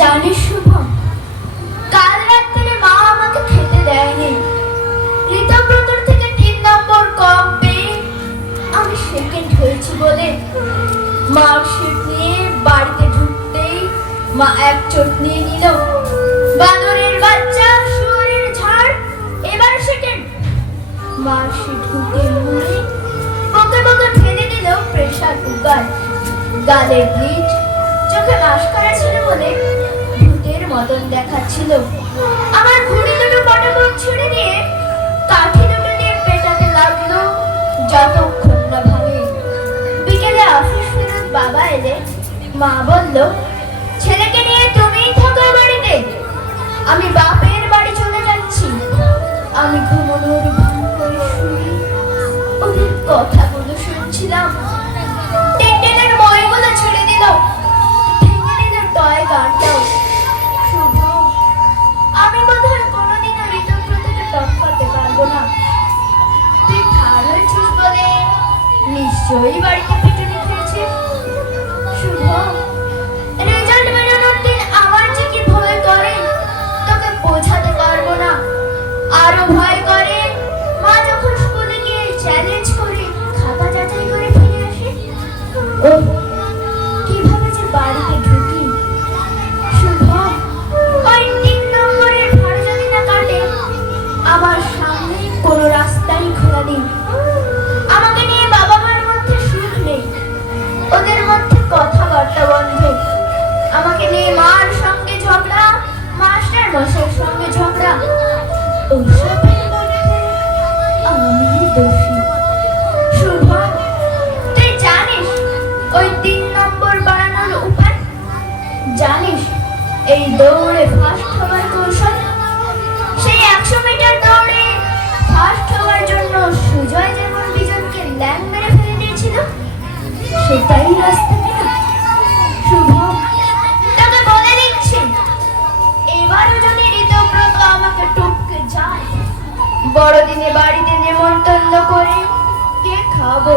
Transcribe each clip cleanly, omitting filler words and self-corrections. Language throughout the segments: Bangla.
জানিস শুভ, কাল রাত্রে মা আমাকে খেতে দেয়নি। ঋতব্রতর থেকে 3 নম্বর কম পেয়ে আমি সেকেন্ড হয়েছি বলে মার্কশিট নিয়ে বাড়িতে ঢুকতেই মা এক চোট নিয়ে নিল। বাদরের বাচ্চা, শুয়োরের ঝাড়, এবার সেকেন্ড। মার্কশিট ঢুকে মুড়ে বকে বকে ফেলে দিল প্রেসার কুকার। গালে ব্লিচ, চোখে মাস্কারা ছিল বলে ভূতের মতন দেখাচ্ছিল। আমার ঘুড়ি দুটো পটাপট ছেড়ে দিয়ে কাঠি দুটো দিয়ে পেটাতে লাগলো যতক্ষণ না ভাবে। বিকেলে অফিস ফেরত বাবা এলে মা বলল, ছেলেকে নিয়ে তুমিই থাকো বাড়িতে, আমি বাপের বাড়ি চলে যাচ্ছি। আমি ঘুমানোর ভান করে শুয়ে ওদের কথাগুলো শুনছিলাম। টেন্ডেলের ময়গুলো ছেড়ে দিল, ভেঙে দিল টয় গানটাও। শুভ, আমি বোধহয় কোনোদিনও ঋতব্রতকে টপকাতে পারবো না। তুই ঠার হয়েছিস বলে নিশ্চয়ই বাড়িতে পিটুনি খেয়েছিস। শুভ, রেজাল্ট বেরোনোর দিন আমার যে কি ভয় করে তোকে বোঝাতে পারবো না। আরো ভয় করে মা যখন স্কুলে গিয়ে চ্যালেঞ্জ করে খাতা যাচাই করে ফিরে আসে। ও কিভাবে যে বাড়িতে ঢুকি। শুভ, ওই 3 নম্বরের ভাড়া যদি না কাটে আমার সামনে কোনো রাস্তাই খোলা নেই। আমাকে নিয়ে বাবা মার মধ্যে সুখ নেই, ওদের মধ্যে কথাবার্তা বন্ধ। আমাকে নিয়ে মার সঙ্গে ঝগড়া, মাস্টার মশাইয়ের সঙ্গে ঝগড়া। ওসবের মধ্যে আমি দোষী। শুভ, তুই জানিস ওই 3 নম্বর বাড়ানোর উপায়? জানিস এই দৌড়ে ফার্স্ট হওয়ার কৌশল? সেই 100 মিটার দৌড়ে ফার্স্ট হওয়ার জন্য সুজয় যেমন বিজনকে ল্যাং মেরে ফেলে দিয়েছিল, সেটাই রাস্তা কিনা? শুভ, তোকে বলে দিচ্ছি, এবারও যদি ঋতব্রত আমাকে টপকে যায়, বড়দিনে বাড়িতে নেমন্তন্ন করে কেক খাবো,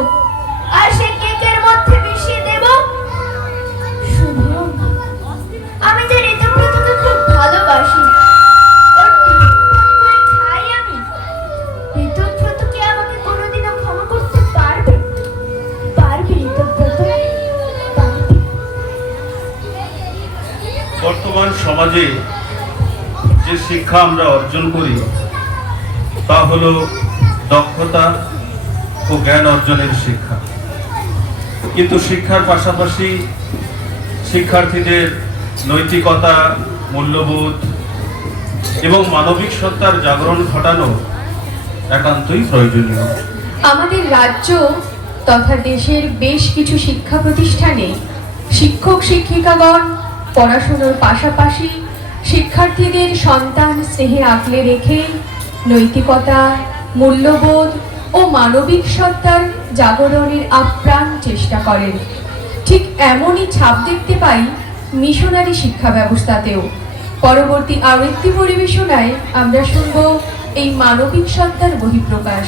আর সে কেকের মধ্যে মিশিয়ে দেব শুভ। আমি যে ঋতব্রতকে খুব ভালোবাসি, ওর টিফিন করে খাই আমি। ঋতব্রত কি আমাকে কোনোদিনও ক্ষমা করতে পারবে? পারবে ঋতব্রত? পারবে? বর্তমান সমাজে যে শিক্ষা আমরা অর্জন করি তা হলো দক্ষতা ও জ্ঞান অর্জনের শিক্ষা। কিন্তু শিক্ষার পাশাপাশি শিক্ষার্থীদের নৈতিকতা, মূল্যবোধ এবং মানবিক সত্তার জাগরণ ঘটানো একান্তই প্রয়োজনীয়। আমাদের রাজ্য তথা দেশের বেশ কিছু শিক্ষা প্রতিষ্ঠানে শিক্ষক শিক্ষিকাগণ পড়াশোনার পাশাপাশি শিক্ষার্থীদের সন্তান স্নেহে আগলে রেখে নৈতিকতা, মূল্যবোধ ও মানবিক সত্তার জাগরণের আপ্রাণ চেষ্টা করেন। ঠিক এমনই ছাপ দেখতে পাই মিশনারি শিক্ষা ব্যবস্থাতেও। পরবর্তী আবৃত্তি পরিবেশনায় আমরা শুনব এই মানবিক সত্তার বহিঃপ্রকাশ।